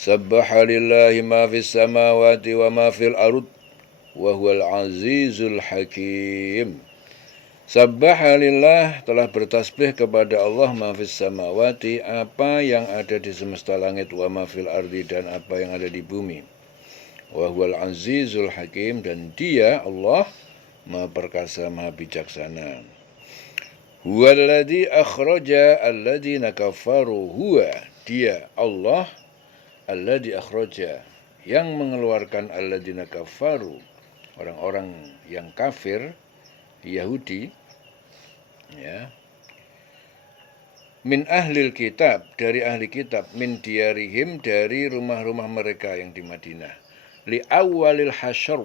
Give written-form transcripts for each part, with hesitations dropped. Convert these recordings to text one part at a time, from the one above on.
Sabbaha lillahi ma fis samawati wa ma fil ard wa huwal azizul hakim. Sabbaha lillah, telah bertasbih kepada Allah ma fis samawati, apa yang ada di semesta langit, wa ma fil ardi, dan apa yang ada di bumi. Wa huwal azizul hakim, dan dia Allah maha perkasa, maha bijaksana. Huwallazi akhraja alladzina kafaru, huwa, dia Allah, alladzi akhraja, yang mengeluarkan alladzina kafaru, orang-orang yang kafir Yahudi, ya, min ahlil kitab, dari ahli kitab, min diyarihim, dari rumah-rumah mereka yang di Madinah, li awalil hasyr,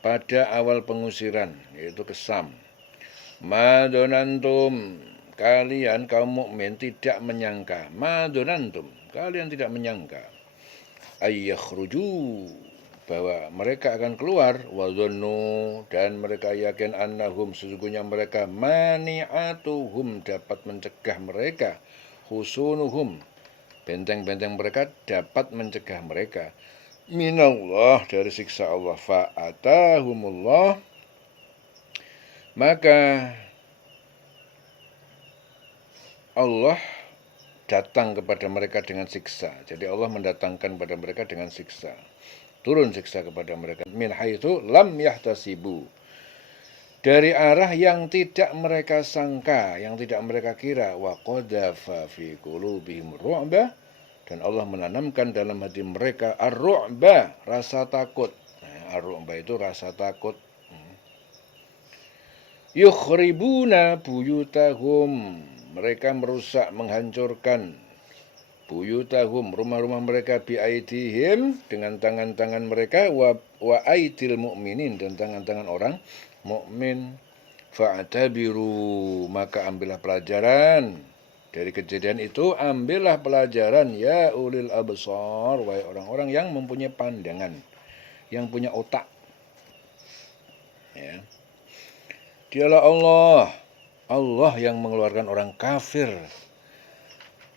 pada awal pengusiran, yaitu ke Sam. Madonantum, kalian kaum mukmin tidak menyangka, madonantum, kalian tidak menyangka, ayyakhruju, bahwa mereka akan keluar, wadhannu, dan mereka yakin annahum, sesungguhnya mereka, mani'atuhum, dapat mencegah mereka, husunuhum, benteng-benteng mereka dapat mencegah mereka, minallah, dari siksa Allah, fa'atahumullah, maka Allah datang kepada mereka dengan siksa. Jadi Allah mendatangkan kepada mereka dengan siksa, turun siksa kepada mereka, min haitsu lam yahtasibu, dari arah yang tidak mereka sangka, yang tidak mereka kira, wa qadhafa fi qulubihim ru'ba, dan Allah menanamkan dalam hati mereka ar-ru'ba, rasa takut. Nah, ar-ru'ba itu rasa takut. Yukhribuna buyutahum, mereka merusak, menghancurkan, buyutahum, rumah-rumah mereka, biaidihim, dengan tangan-tangan mereka, wa aidil mu'minin, dan tangan-tangan orang mukmin. Fa'tabiru, maka ambillah pelajaran dari kejadian itu, ambillah pelajaran, ya ulil absar, wahai orang-orang yang mempunyai pandangan, yang punya otak. Ya. Dialah Allah yang mengeluarkan orang kafir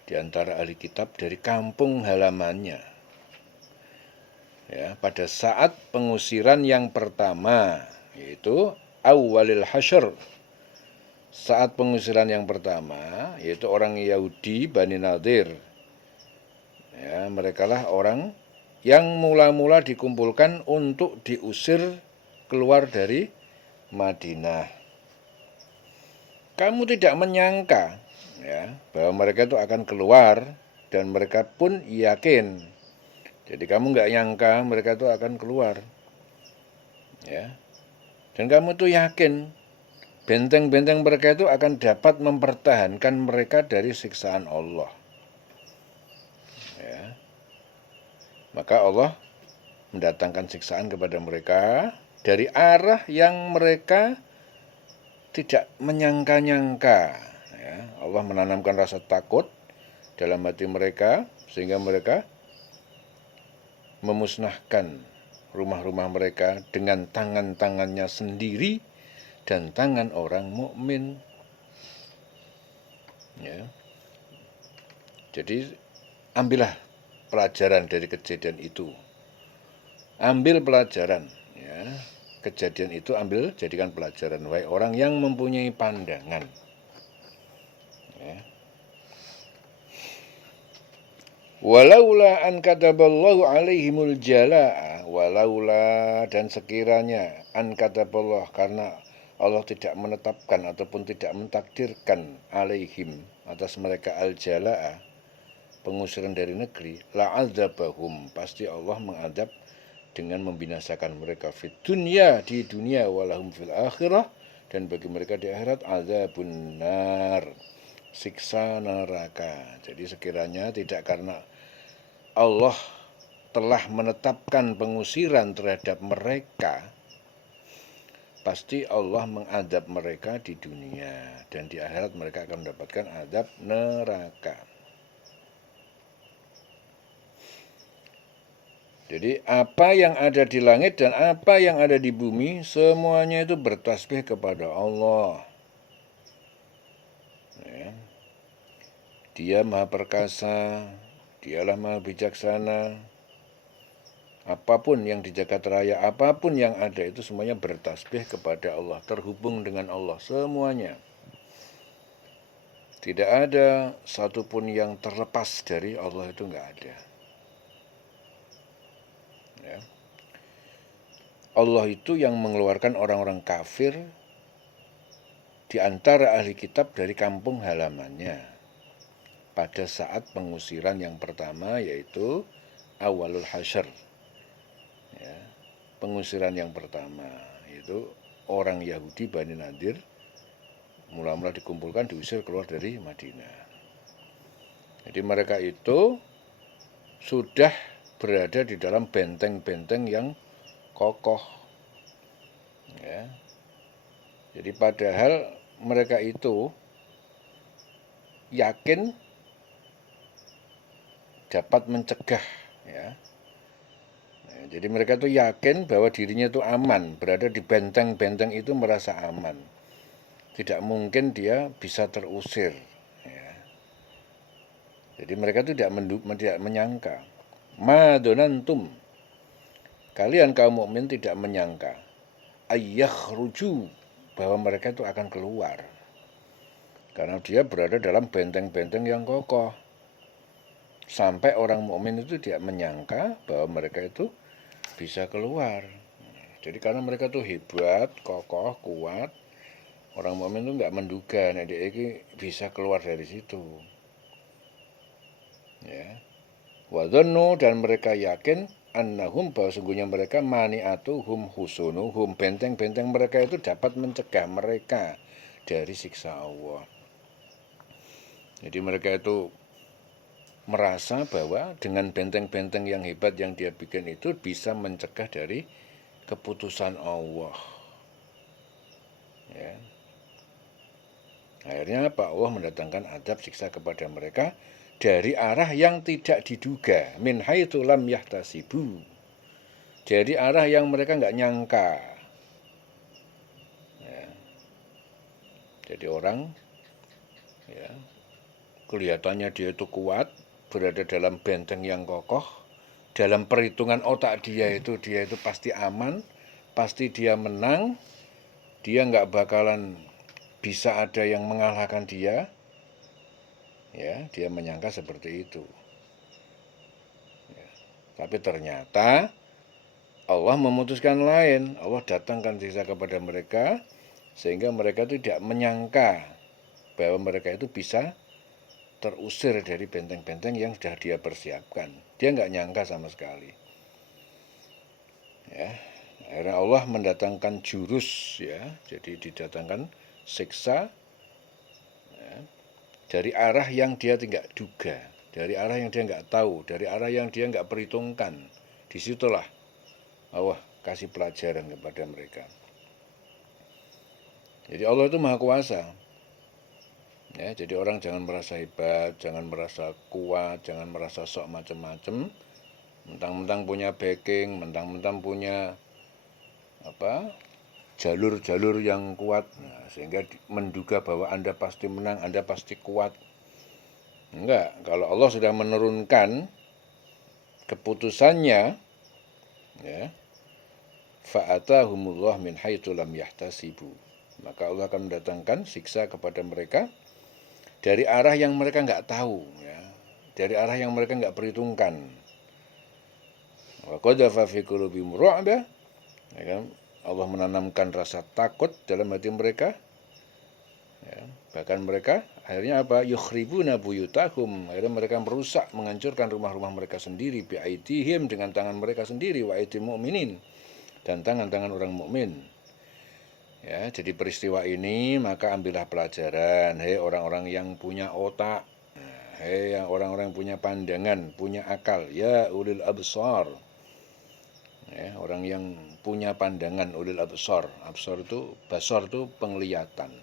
di antara ahli kitab dari kampung halamannya, ya, pada saat pengusiran yang pertama, yaitu awalil hasyr, saat pengusiran yang pertama, yaitu orang Yahudi Bani Nadir, ya, merekalah orang yang mula-mula dikumpulkan untuk diusir keluar dari Madinah. Kamu tidak menyangka, ya, bahwa mereka itu akan keluar, dan mereka pun yakin. Jadi kamu nggak nyangka mereka itu akan keluar, ya, dan kamu tuh yakin benteng-benteng mereka itu akan dapat mempertahankan mereka dari siksaan Allah. Ya. Maka Allah mendatangkan siksaan kepada mereka dari arah yang mereka tidak menyangka-nyangka. Ya. Allah menanamkan rasa takut dalam hati mereka, sehingga mereka memusnahkan rumah-rumah mereka dengan tangan-tangannya sendiri dan tangan orang mukmin. Ya. Jadi ambillah pelajaran dari kejadian itu. Ambil pelajaran, ya. Kejadian itu ambil, jadikan pelajaran, wahai orang yang mempunyai pandangan. Ya. Walaula an kataballahu alaihimul jalaa, walaula, dan sekiranya, an kataballah, karena Allah tidak menetapkan ataupun tidak mentakdirkan, alaihim, atas mereka, al-jalaa, pengusiran dari negeri, la'adzabahum, pasti Allah mengadab dengan membinasakan mereka, fit dunya, di dunia, walahum fil akhirah, dan bagi mereka di akhirat, azabun nar, siksa neraka. Jadi sekiranya tidak karena Allah telah menetapkan pengusiran terhadap mereka, pasti Allah mengadab mereka di dunia, dan di akhirat mereka akan mendapatkan azab neraka. Jadi apa yang ada di langit dan apa yang ada di bumi, semuanya itu bertasbih kepada Allah. Ya. Dia maha perkasa, Dialah Maha Bijaksana. Apapun yang di jagat raya, apapun yang ada itu semuanya bertasbih kepada Allah, terhubung dengan Allah semuanya. Tidak ada satupun yang terlepas dari Allah, itu enggak ada. Ya. Allah itu yang mengeluarkan orang-orang kafir di antara ahli kitab dari kampung halamannya pada saat pengusiran yang pertama, yaitu awalul hasyr. Ya, pengusiran yang pertama itu orang Yahudi Bani Nadir mula-mula dikumpulkan, diusir keluar dari Madinah. Jadi mereka itu sudah berada di dalam benteng-benteng yang kokoh. Ya. Jadi padahal mereka itu yakin dapat mencegah, ya. Nah, jadi mereka itu yakin bahwa dirinya itu aman, berada di benteng-benteng itu merasa aman. Tidak mungkin dia bisa terusir. Ya. Jadi mereka itu tidak menyangka. Madonantum, kalian kaum mukmin tidak menyangka ayyakhruju, bahwa mereka itu akan keluar. Karena dia berada dalam benteng-benteng yang kokoh. Sampai orang mukmin itu tidak menyangka bahwa mereka itu bisa keluar. Jadi karena mereka itu hebat, kokoh, kuat, orang mukmin itu nggak menduga nek dia ini bisa keluar dari situ. Ya. Wadhannu, dan mereka yakin annahum, bahwa sungguhnya mereka mani'atuhum husunuhum, benteng-benteng mereka itu dapat mencegah mereka dari siksa Allah. Jadi mereka itu merasa bahwa dengan benteng-benteng yang hebat yang dia bikin itu bisa mencegah dari keputusan Allah. Ya. Akhirnya apa? Allah mendatangkan adab siksa kepada mereka dari arah yang tidak diduga, min haitsu lam yahtasibu, dari arah yang mereka nggak nyangka. Ya. Jadi orang, ya, kelihatannya dia itu kuat, berada dalam benteng yang kokoh, dalam perhitungan otak dia itu pasti aman, pasti dia menang, dia nggak bakalan bisa ada yang mengalahkan dia. Ya, dia menyangka seperti itu. Ya. Tapi ternyata Allah memutuskan lain. Allah datangkan siksa kepada mereka sehingga mereka tidak menyangka bahwa mereka itu bisa terusir dari benteng-benteng yang sudah dia persiapkan. Dia nggak nyangka sama sekali. Ya, akhirnya Allah mendatangkan jurus, ya, jadi didatangkan siksa, ya, dari arah yang dia tidak duga, dari arah yang dia nggak tahu, dari arah yang dia nggak perhitungkan. Disitulah Allah kasih pelajaran kepada mereka. Jadi Allah itu maha kuasa. Ya, jadi orang jangan merasa hebat, jangan merasa kuat, jangan merasa sok macam-macam. Mentang-mentang punya backing, mentang-mentang punya jalur-jalur yang kuat, nah, sehingga menduga bahwa Anda pasti menang, Anda pasti kuat. Enggak, kalau Allah sudah menurunkan keputusannya, ya, fa'atahumullah min haitsu lam yahtasibu, maka Allah akan mendatangkan siksa kepada mereka dari arah yang mereka nggak tahu, ya, dari arah yang mereka nggak perhitungkan. Wa qadhafa fi qulubihim ru'ba, ya kan? Allah menanamkan rasa takut dalam hati mereka. Ya, bahkan mereka akhirnya apa? Yukhribuna buyutahum, akhirnya mereka merusak, menghancurkan rumah-rumah mereka sendiri, bi'aidihim, dengan tangan mereka sendiri, wa aidil mu'minin, dan tangan-tangan orang mukmin. Ya, jadi peristiwa ini maka ambillah pelajaran, hei orang-orang yang punya otak, hei orang-orang yang punya pandangan, punya akal, ya ulil absar. Ya, orang yang punya pandangan, ulil absar. Absar itu, basar itu penglihatan.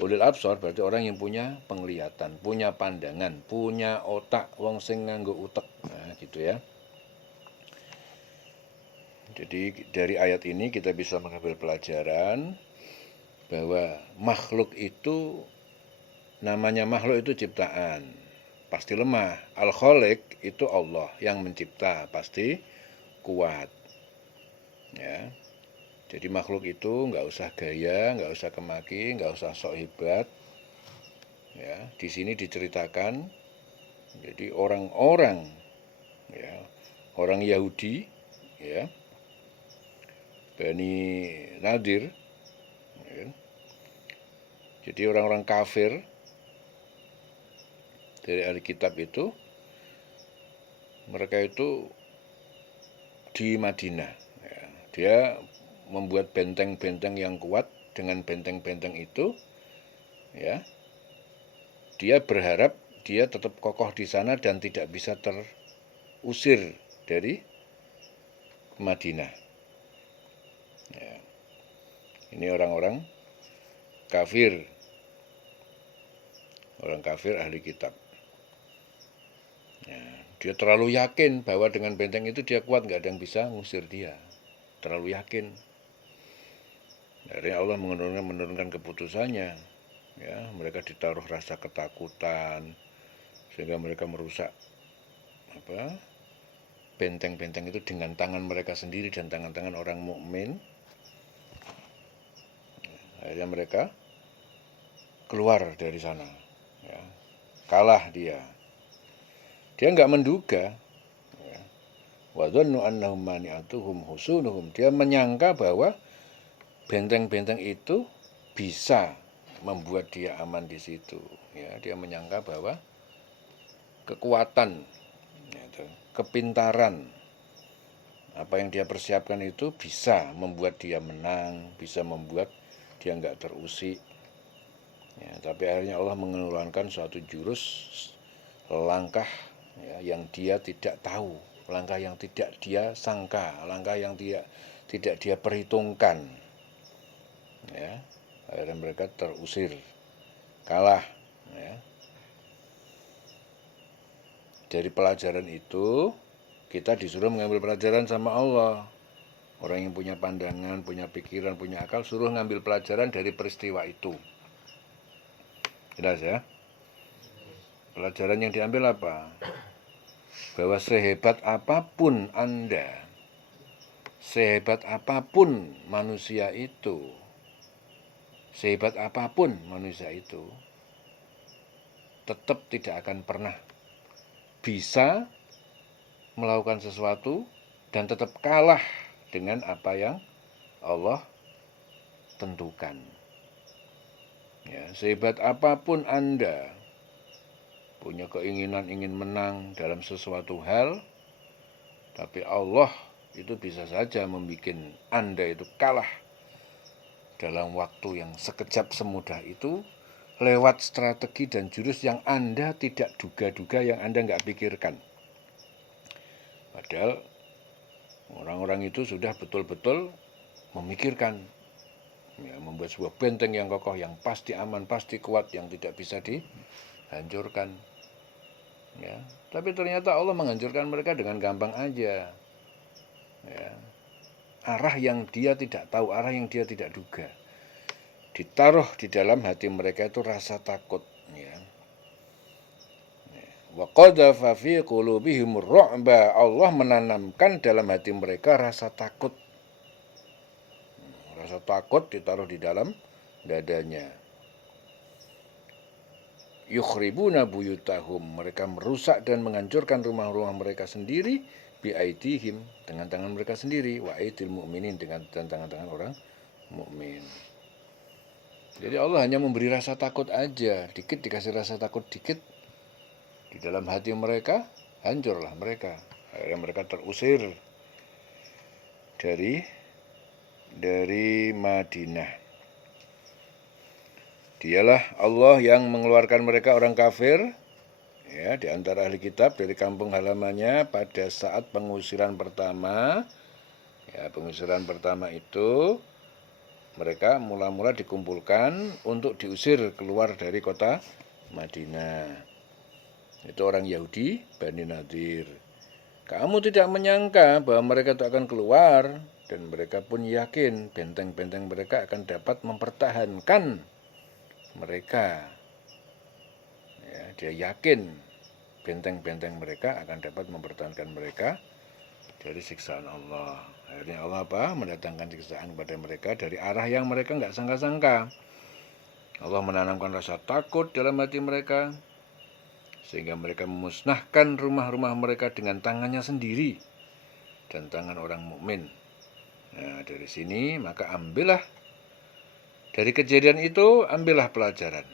Ulil absar berarti orang yang punya penglihatan, punya pandangan, punya otak, wong sing nganggo utek. Nah, gitu ya. Jadi dari ayat ini kita bisa mengambil pelajaran bahwa makhluk itu, namanya makhluk itu ciptaan. pasti lemah. Al-Khaliq itu Allah yang mencipta, pasti kuat. Ya. Jadi makhluk itu nggak usah gaya, nggak usah kemaki, nggak usah sok hebat. Ya, di sini diceritakan. Jadi orang-orang, ya, orang Yahudi, ya, Bani Nadir, ya, jadi orang-orang kafir dari ahli kitab itu, mereka itu di Madinah. Ya, dia membuat benteng-benteng yang kuat. Dengan benteng-benteng itu, ya, dia berharap dia tetap kokoh di sana dan tidak bisa terusir dari Madinah. Ya, ini orang-orang kafir, orang kafir ahli kitab. Ya, dia terlalu yakin bahwa dengan benteng itu dia kuat, nggak ada yang bisa ngusir dia. Terlalu yakin. Akhirnya Allah menurunkan keputusannya. Ya, mereka ditaruh rasa ketakutan sehingga mereka merusak benteng-benteng itu dengan tangan mereka sendiri dan tangan-tangan orang mukmin. Akhirnya mereka keluar dari sana. Ya, kalah dia. Dia nggak menduga. Wa dhannu annahum mani'atuhum husunuhum. Dia menyangka bahwa benteng-benteng itu bisa membuat dia aman di situ. Ya, dia menyangka bahwa kekuatan, kepintaran, apa yang dia persiapkan itu bisa membuat dia menang, bisa membuat dia nggak terusik. Ya, tapi akhirnya Allah mengeluarkan suatu jurus langkah, ya, yang dia tidak tahu, langkah yang tidak dia sangka, langkah yang tidak dia perhitungkan. Ya, akhirnya mereka terusir, kalah. Ya. Dari pelajaran itu kita disuruh mengambil pelajaran sama Allah. Orang yang punya pandangan, punya pikiran, punya akal, suruh ngambil pelajaran dari peristiwa itu. Jelas ya? Pelajaran yang diambil apa? Bahwa sehebat apapun Anda, sehebat apapun manusia itu, sehebat apapun manusia itu, tetap tidak akan pernah bisa melakukan sesuatu dan tetap kalah dengan apa yang Allah tentukan. Ya, sehebat apapun Anda punya keinginan ingin menang dalam sesuatu hal, tapi Allah itu bisa saja membuat Anda itu kalah dalam waktu yang sekejap semudah itu lewat strategi dan jurus yang Anda tidak duga-duga, yang Anda nggak pikirkan. Padahal orang-orang itu sudah betul-betul memikirkan, ya, membuat sebuah benteng yang kokoh, yang pasti aman, pasti kuat, yang tidak bisa dihancurkan. Ya, tapi ternyata Allah menghancurkan mereka dengan gampang aja. Ya, arah yang dia tidak tahu, arah yang dia tidak duga. Ditaruh di dalam hati mereka itu rasa takut. Ya. Wa qadhafa fi qulubihim ru'ba. Allah menanamkan dalam hati mereka rasa takut. Rasa takut ditaruh di dalam dadanya. Yukhribuna buyutahum. Mereka merusak dan menghancurkan rumah-rumah mereka sendiri biaidihim, dengan tangan mereka sendiri, wa aidil mu'minin, dengan tangan-tangan orang mukmin. Jadi Allah hanya memberi rasa takut aja, dikit dikasih rasa takut dikit di dalam hati mereka, hancurlah mereka. Akhirnya mereka terusir dari Madinah. Dialah Allah yang mengeluarkan mereka, orang kafir, ya, di antara ahli kitab, dari kampung halamannya pada saat pengusiran pertama. Ya, pengusiran pertama itu mereka mula-mula dikumpulkan untuk diusir keluar dari kota Madinah. Itu orang Yahudi, Bani Nadir. Kamu tidak menyangka bahwa mereka itu akan keluar, dan mereka pun yakin benteng-benteng mereka akan dapat mempertahankan mereka. Ya, dia yakin benteng-benteng mereka akan dapat mempertahankan mereka dari siksaan Allah. Akhirnya Allah mendatangkan siksaan kepada mereka dari arah yang mereka nggak sangka-sangka. Allah menanamkan rasa takut dalam hati mereka, sehingga mereka memusnahkan rumah-rumah mereka dengan tangannya sendiri dan tangan orang mukmin. Nah, dari sini maka dari kejadian itu ambillah pelajaran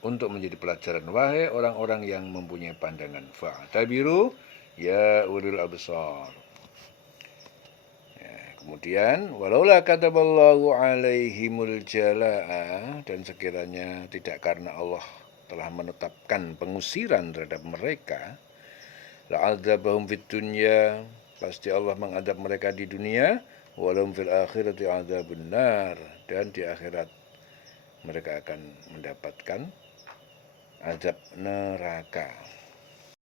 untuk menjadi pelajaran, wahai orang-orang yang mempunyai pandangan. Fa'tabiru ya ulil absar. Kemudian walaula kataballahu alaihimul jalaa, dan sekiranya tidak karena Allah telah menetapkan pengusiran terhadap mereka, la'adzabahum fid dunya, pasti Allah mengadab mereka di dunia, walahum fil akhirati adzabun nar, dan di akhirat mereka akan mendapatkan azab neraka.